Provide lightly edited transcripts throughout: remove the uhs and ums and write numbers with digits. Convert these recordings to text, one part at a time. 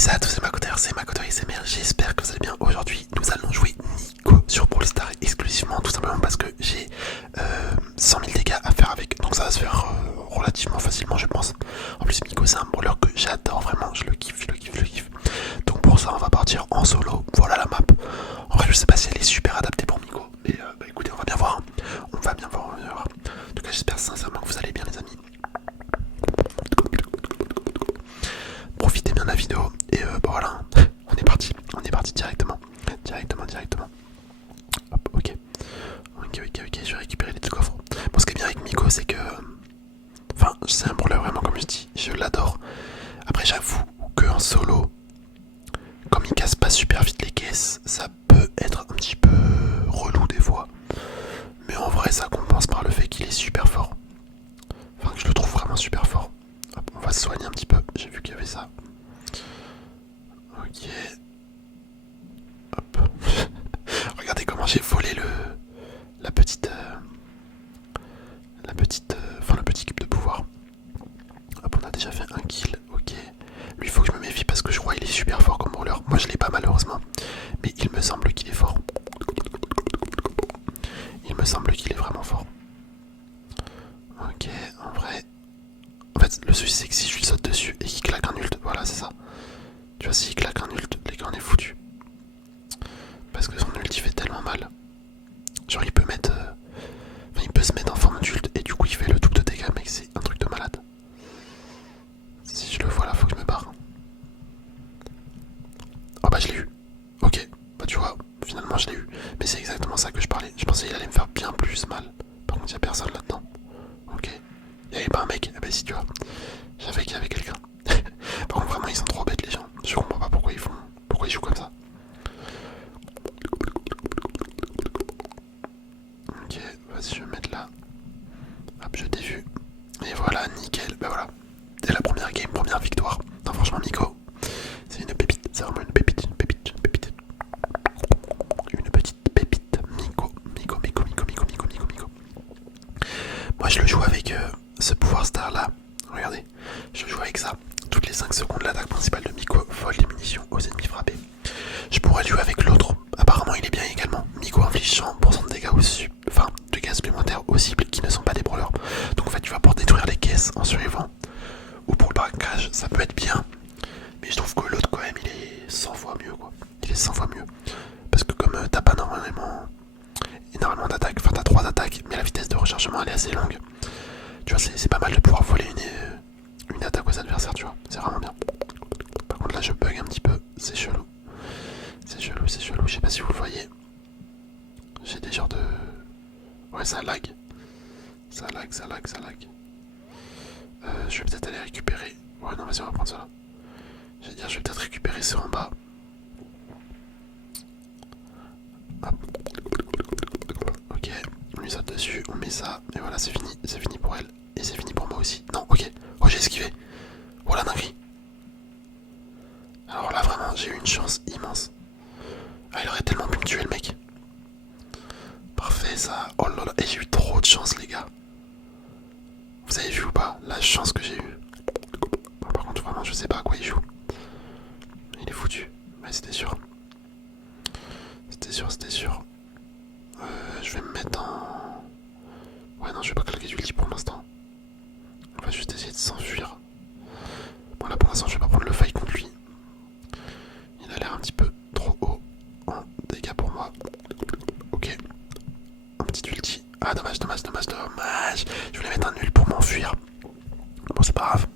Salut à tous, c'est Makoto, c'est Makoto ASMR, j'espère que vous allez bien. Aujourd'hui, nous allons jouer Nico sur Brawl Stars exclusivement, tout simplement parce que j'ai 100 000 dégâts à faire avec, donc ça va se faire relativement facilement, je pense. En plus, Nico, c'est un brawler que j'adore vraiment, je le kiffe, je le kiffe, je le kiffe. Donc pour ça, on va partir en solo, voilà la map. En vrai, je sais pas si elle est super adaptée pour Nico, mais bah écoutez, on va bien voir. On va bien voir, on va bien voir. En tout cas, j'espère sincèrement que vous allez bien, les amis. Profitez bien de la vidéo et bon voilà, on est parti directement. Hop, ok, je vais récupérer les deux coffres. Bon, ce qui est bien avec Miko, c'est que, enfin, c'est un brawler vraiment comme je dis, je l'adore. Après, j'avoue qu'en solo, comme il casse pas super vite les caisses, ça peut être un petit peu relou des fois. Mais en vrai, ça compense par le fait qu'il est super fort. Enfin, que je le trouve vraiment super fort. Hop, on va se soigner un petit peu, j'ai vu qu'il y avait ça. Ok. Hop. Regardez comment j'ai volé la petite, enfin le petit cube de pouvoir. Hop, on a déjà fait un kill, ok. Lui, il faut que je me méfie parce que je crois qu'il est super fort comme brawler. Moi, je l'ai pas malheureusement, mais il me semble qu'il est fort. Il me semble qu'il est vraiment fort. Ok, en vrai. En fait, le souci c'est que si je lui saute dessus et qu'il claque un ult, voilà, c'est ça. Tu vois, s'il claque un ult, les gars, on est foutus. Parce que son ult il fait tellement mal. Genre, il peut mettre. Enfin, il peut se mettre en forme d'ult et du coup, il fait le double de dégâts, mec, c'est un truc de malade. Si je le vois là, faut que je me barre. Oh bah, je l'ai eu. Ok, bah, tu vois, finalement, je l'ai eu. Mais c'est exactement ça que je parlais. Je pensais qu'il allait me faire bien plus mal. Par contre, il n'y a personne là-dedans. Ok. Il n'y avait pas un mec. Eh bah, si, tu vois. J'avais qu'il y avait quelqu'un. Par contre, vraiment, ils sont trop bêtes, les gens. Je comprends pas pourquoi ils font. Pourquoi ils jouent comme ça. Ok, vas-y, je vais me mettre là. Hop, je t'ai vu. Et voilà, nickel. Bah voilà. Dès la première game, première victoire. Non, franchement, Miko, c'est une pépite. C'est vraiment une pépite, une pépite, une pépite. Une petite pépite. Miko. Moi, je le joue avec ce pouvoir star là. Regardez, je joue avec ça. Toutes les 5 secondes, l'attaque principale de Miko vole les munitions aux ennemis frappés. Je pourrais jouer avec l'autre. Apparemment, il est bien également. Miko inflige 100% de dégâts enfin, de gaz supplémentaires aux cibles qui ne sont pas des brawlers. Donc en fait, tu vas pour détruire les caisses en survivant. Ou pour le braquage, ça peut être bien. Mais je trouve que l'autre, quand même, il est 100 fois mieux, quoi. Il est 100 fois mieux. Parce que comme t'as pas énormément d'attaques, enfin t'as 3 attaques, mais la vitesse de rechargement elle est assez longue. Tu vois, c'est pas mal de pouvoir voler une attaque aux adversaires, tu vois. C'est vraiment bien. Par contre, là, je bug un petit peu. C'est chelou. C'est chelou. Je sais pas si vous le voyez. J'ai des genres de... Ouais, ça lag. Ça lag. Je vais peut-être aller récupérer. Ouais, non, vas-y, on va prendre ça là. Je vais peut-être récupérer ce en bas. Hop. Ok, on lui saute dessus, on met ça. Et voilà, c'est fini pour elle. Et c'est fini pour moi aussi. Non, ok. Oh, j'ai esquivé. Oh la dinguerie. Alors là, vraiment, j'ai eu une chance immense. Ah, il aurait tellement pu me tuer, le mec. Parfait, ça. Oh là là, et j'ai eu trop de chance, les gars. Vous avez vu ou pas la chance que j'ai eue? Par contre, vraiment, je sais pas à quoi il joue. Il est foutu. Mais c'était sûr. C'était sûr. Je vais me mettre en... Ouais, non, je vais pas claquer d'ulti pour l'instant. On va juste essayer de s'enfuir. Bon, là, pour l'instant, je vais pas prendre le fight contre lui. Il a l'air un petit peu trop haut en dégâts pour moi. Ok. Un petit ulti. Ah, dommage. Je voulais mettre un nul pour m'enfuir. Bon, c'est pas grave.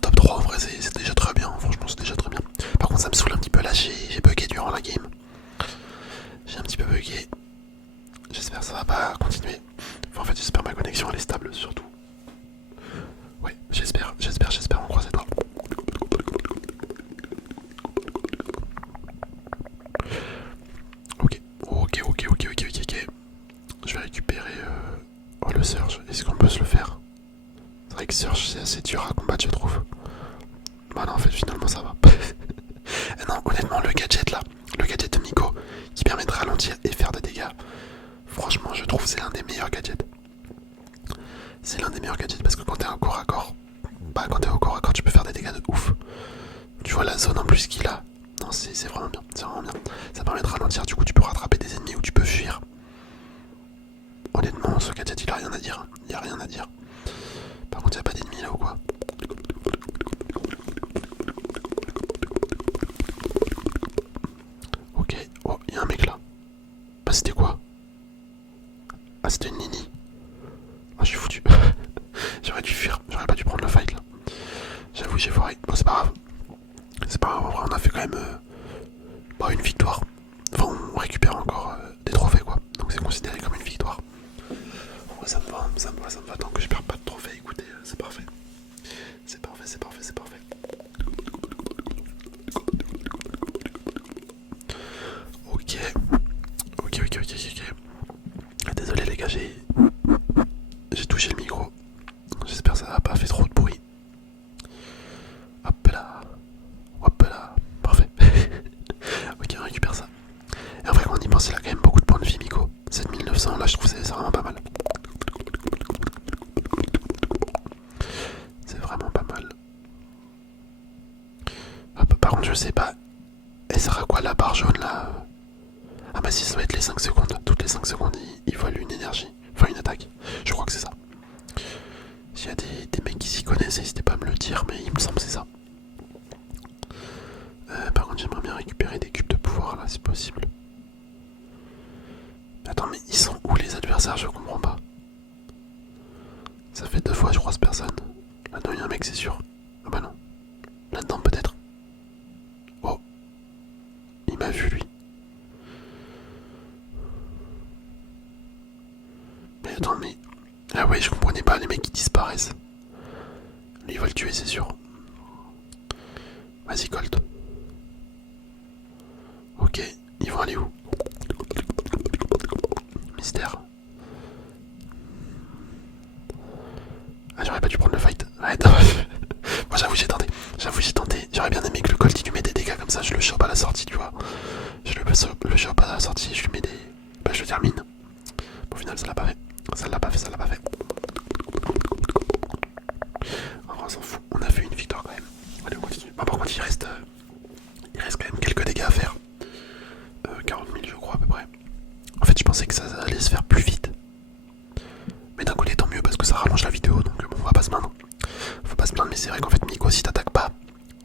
Top 3 en vrai, c'est déjà très bien. Franchement, c'est déjà très bien. Par contre, ça me saoule un petit peu là. J'ai bugué durant la game. J'ai un petit peu bugué. J'espère que ça va pas continuer. Enfin, en fait, j'espère que ma connexion elle est stable surtout. Ouais, j'espère, on croise les doigts. Ok. Je vais récupérer oh, le Surge. Est-ce qu'on peut se le faire? C'est vrai que Surge c'est assez dur à combattre, je trouve. Bah non, en fait, finalement ça va. Non, honnêtement, le gadget là, le gadget de Miko qui permet de ralentir et faire des dégâts, franchement, je trouve que c'est l'un des meilleurs gadgets. C'est l'un des meilleurs gadgets parce que quand t'es au corps à corps, bah quand t'es au corps à corps, tu peux faire des dégâts de ouf. Tu vois, vois la zone en plus qu'il a. Non, c'est vraiment bien, c'est vraiment bien. Ça permet de ralentir, du coup tu peux rattraper des ennemis ou tu peux fuir. Honnêtement, ce gadget il a rien à dire. Il y a rien à dire. Par contre, il n'y a pas d'ennemis là ou quoi? Ok, oh, il y a un mec là. Bah, c'était quoi? Ah, c'était une Nini. Ah, je suis foutu. J'aurais dû fuir, j'aurais pas dû prendre le fight là. J'avoue, j'ai foiré. Bon, c'est pas grave. C'est pas grave, en vrai, on a fait quand même une victoire. Enfin, on récupère encore des trophées quoi. Donc, c'est considéré comme une victoire. Ouais, ça me va, ça me va, ça me va. Tant que je perds pas de trophées, écoutez, c'est parfait. C'est parfait, c'est parfait, c'est parfait. Ok. Ok, ok, ok, ok, ok. Désolé les gars, j'ai touché le micro. J'espère que ça n'a pas fait trop de bruit. Hop là. Hop là. Parfait. Ok, on récupère ça. Et en vrai, quand on y pense, il a quand même beaucoup de points de vie, Miko. 7900, là, je trouve que c'est vraiment pas mal. C'est vraiment pas mal. Hop, par contre, je sais pas. Elle sert à quoi la barre jaune là? Ah bah si, ça va être les 5 secondes. Toutes les 5 secondes, il vole une énergie. Enfin, une attaque. Je crois que c'est ça. S'il y a des mecs qui s'y connaissent, n'hésitez pas à me le dire, mais il me semble que c'est ça. Par contre, j'aimerais bien récupérer des cubes de pouvoir là, c'est possible. Attends, mais ils sont où les adversaires? Je comprends pas. Ça fait 2 fois, je croise personne. Là-dedans, il y a un mec, c'est sûr. Ah bah non. Là-dedans, peut-être. Oh. Il m'a vu, lui. Mais attends, mais... Ah ouais, je comprenais pas, les mecs qui disparaissent. Lui, il va le tuer, c'est sûr. Vas-y, Colt. Ok, ils vont aller où? Mystère. Ah, j'aurais pas dû prendre le fight. Ouais, moi, j'avoue, j'ai tenté. J'aurais bien aimé que le Colt il lui met des dégâts comme ça, je le chope à la sortie, tu vois. Je le chope à la sortie, je lui mets des... Bah, je le termine. Au final, ça l'a pas fait. Ça l'a pas fait, ça l'a pas fait. En vrai, on s'en fout. On a fait une victoire quand même. Allez, on continue. Bon, par contre, il reste quand même quelques dégâts à faire. 40 000, je crois, à peu près. En fait, je pensais que ça allait se faire plus vite. Mais d'un côté, tant mieux parce que ça rallonge la vidéo. Donc, bon, on va pas se plaindre. Faut pas se plaindre, mais c'est vrai qu'en fait, Miko, si t'attaques pas,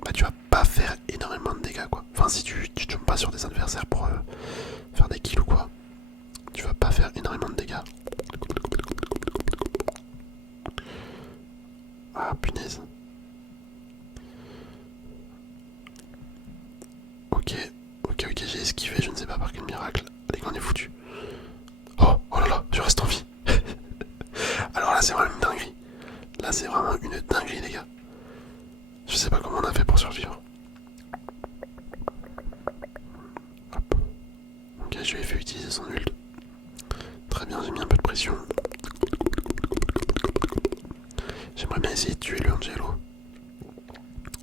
bah, tu vas pas faire énormément de dégâts, quoi. Enfin, si tu tombes pas sur des adversaires pour faire des kills ou quoi, tu vas pas faire énormément de dégâts. Ah, punaise. Ok, j'ai esquivé, je ne sais pas par quel miracle. Les gars, on est foutus. Oh là là, je reste en vie. Alors là, c'est vraiment une dinguerie. Là, c'est vraiment une dinguerie, les gars. Je sais pas comment on a fait pour survivre. Hop. Ok, je lui ai fait utiliser son ult. Très bien, j'ai mis un peu de pression. J'aimerais bien essayer de tuer le Angelo.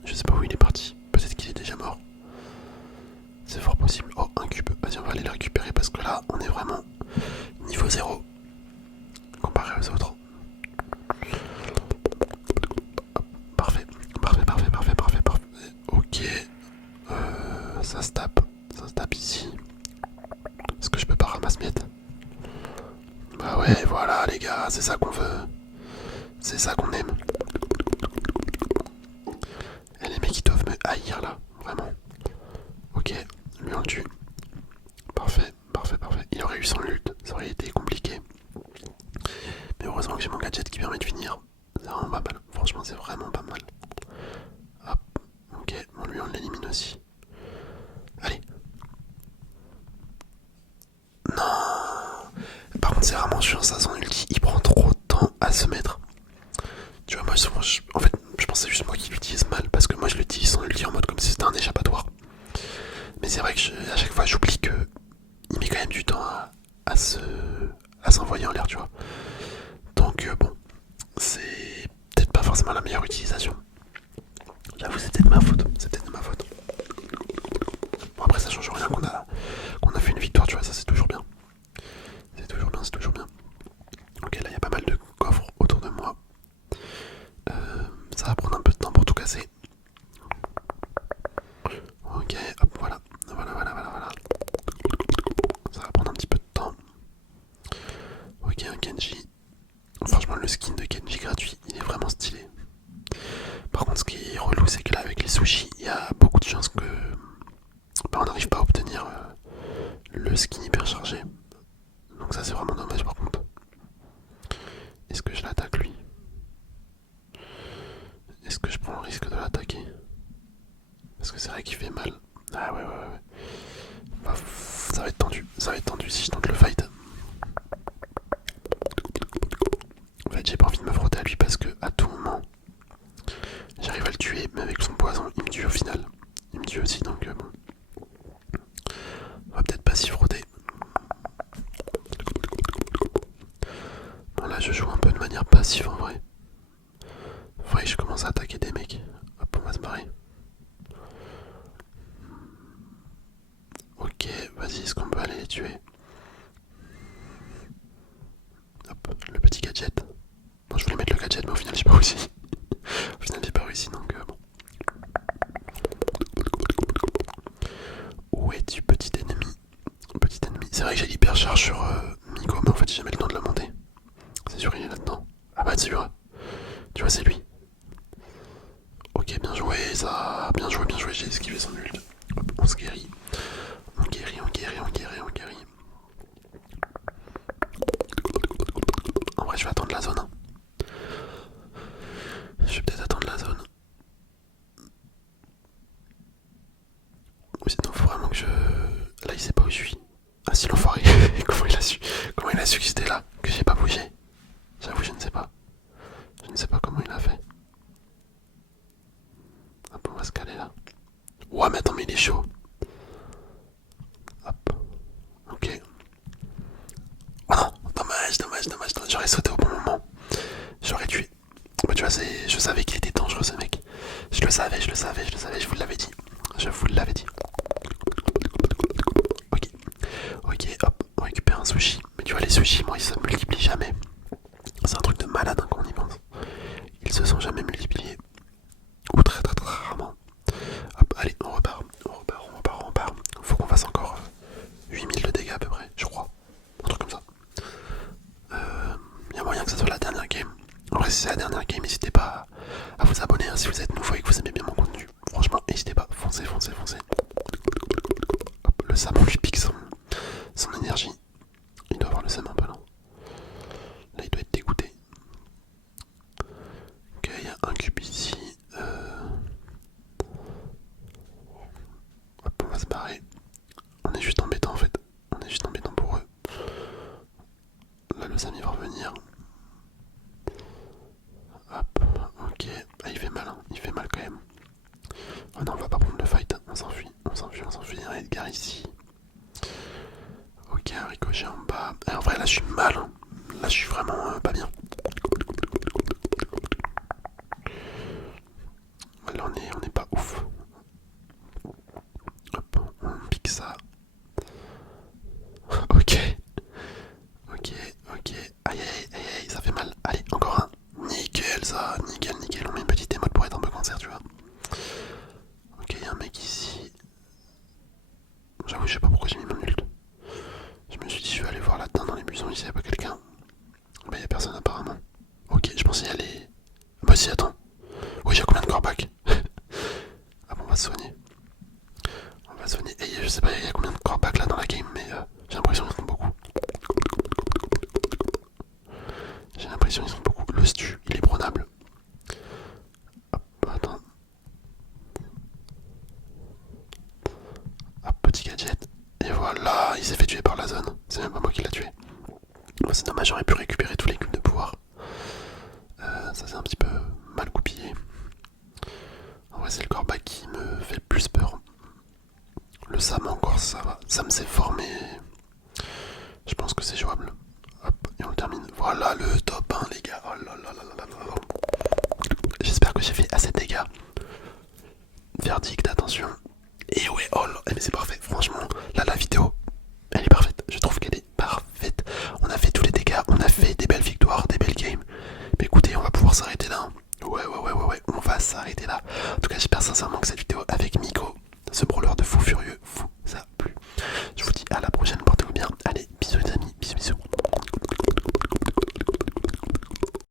Je sais pas où il est parti. Peut-être qu'il est déjà mort. C'est fort possible. Oh, un cube. Vas-y, on va aller le récupérer parce que là, on est vraiment niveau 0 comparé aux autres. Hop, parfait. Ok. Ça se tape. Ici. Est-ce que je peux pas ramasser miette? Bah ouais, voilà les gars, c'est ça qu'on veut. C'est ça qu'on aime. Et les mecs ils doivent me haïr là, vraiment. Ok, lui on le tue. Parfait. Il aurait eu son ult, ça aurait été compliqué. Mais heureusement que j'ai mon gadget qui permet de finir. C'est vraiment pas mal, franchement c'est vraiment pas mal. Hop, ok, bon lui on l'élimine aussi. Allez. Non. Par contre c'est vraiment chiant ça, son ulti, il prend trop de temps à se mettre. Tu vois, moi souvent, en fait, je pense que c'est juste moi qui l'utilise mal parce que moi je l'utilise son ulti en mode comme si c'était un échappatoire. Mais c'est vrai que à chaque fois j'oublie que il met quand même du temps à s'envoyer en l'air, tu vois. Donc bon, c'est peut-être pas forcément la meilleure utilisation. J'avoue, c'est peut-être de ma faute. Bon après ça change rien qu'on a fait une victoire, tu vois, ça c'est toujours bien. C'est toujours bien. Ok, là il y a pas mal de coffres autour de moi. Ça va prendre un peu de temps pour tout casser. le skin hyper chargé. Donc ça c'est vraiment dommage par contre. Est-ce que je l'attaque lui? Est-ce que je prends le risque de l'attaquer? Parce que c'est vrai qu'il fait mal. Ah ouais. Bah, ça va être tendu si je tente le fight. En fait j'ai pas envie de me frotter à lui parce que à tout moment j'arrive à le tuer, mais avec son poison il me tue au final. Il me tue aussi donc bon. On va peut-être pas s'y frotter. Bon là je joue un peu de manière passive en vrai. Faudrait que je commence à attaquer des mecs. Hop, on va se barrer. Ok, vas-y, est-ce qu'on peut aller les tuer? Hop, le petit gadget. Bon, je voulais mettre le gadget, mais au final j'ai pas réussi. Au final j'ai pas réussi, donc bon. Où es-tu, petit ennemi? Petit ennemi. C'est vrai que j'ai l'hypercharge sur Miko, mais en fait j'ai jamais le temps de la monter. C'est sûr il est là-dedans. Ah bah c'est sûr. Tu vois c'est lui. Ok, bien joué ça. Bien joué, j'ai esquivé son ult. Hop, on se guérit. On guérit. En vrai je vais attendre la zone. Hein. Je vais peut-être attendre la zone. Ou sinon faut vraiment que je... Là il sait pas où je suis. Ah si l'enfoiré. Comment il a su que j'étais là? Que j'ai pas bougé? J'avoue je ne sais pas. Je ne sais pas comment il a fait. Hop on va se caler là. Ouah mais attends mais il est chaud. Hop. Ok. Oh non, dommage. J'aurais sauté au bon moment. J'aurais tué. Bah tu vois je savais qu'il était dangereux ce mec. Je le savais, je vous l'avais dit. Je vous l'avais dit. Ok, hop, on récupère un sushi. Mais tu vois les sushis, moi ils se multiplient jamais. C'est un truc de malade hein, quand on y pense. Ils se sont jamais multipliés. Ou très rarement. Hop, allez, on repart. Faut qu'on fasse encore 8000 de dégâts à peu près, je crois. Un truc comme ça. Y a moyen que ça soit la dernière game. En vrai, si c'est la dernière game, n'hésitez pas à vous abonner hein, si vous êtes nouveau et que vous aimez bien mon contenu. Franchement, n'hésitez pas, foncez. Hop, le Sam, on lui pique son énergie. Il doit avoir le Sam un peu là. Là, il doit être dégoûté. Ok, il y a un cube ici. Hop, on va se barrer. On est juste embêtant en fait. On est juste embêtant pour eux. Là, le Sam il va revenir. Hop, ok. Ah, il fait mal, hein. Il fait mal quand même. Oh non, on va pas prendre le fight. On s'enfuit. Il y a un Edgar ici. Ok, un ricochet en bas. Et en vrai, là, je suis mal. Hein. Là, je suis vraiment pas bien. Là, on est pas ouf. Hop, on pique ça. Ok. Aïe, ça fait mal. Allez, encore un. Nickel, ça. Nickel. On met une petite émote pour être un peu cancer, tu vois. Ok, il y a un mec ici. J'avoue, je sais pas pourquoi j'ai mis mon ult. Je me suis dit, je vais aller voir là-dedans dans les buissons, ici, y a pas quelqu'un. Bah, y a personne apparemment. Ok, je pensais y aller. Bah, si, attends. Oui, j'ai combien de corback? Ah bon, on va se soigner. Et je sais pas, il y a combien de corback là dans la game, mais j'ai l'impression qu'ils sont beaucoup. Le stu, il est prenable. Hop, attends. Hop, petit gadget. Et voilà, il s'est fait tuer par la zone. C'est même pas moi qui l'a tué. Bon, c'est dommage, j'aurais pu récupérer tous les cubes de pouvoir. Ça c'est un petit peu mal goupillé. En vrai, c'est le corback qui me fait le plus peur. Le Sam encore, ça va. Sam c'est fort, mais je pense que c'est jouable. Hop, et on le termine. Voilà le top 1, les gars. Oh là là là là là là. J'espère que j'ai fait assez de dégâts. Verdict, attention. Et ouais, oh là, mais c'est parfait. Franchement, là, la vidéo, elle est parfaite. Je trouve qu'elle est parfaite. On a fait tous les dégâts, on a fait des belles victoires, des belles games. Mais écoutez, on va pouvoir s'arrêter là. Ouais, on va s'arrêter là. En tout cas, j'espère sincèrement que cette vidéo avec Miko, ce brawler de fou furieux,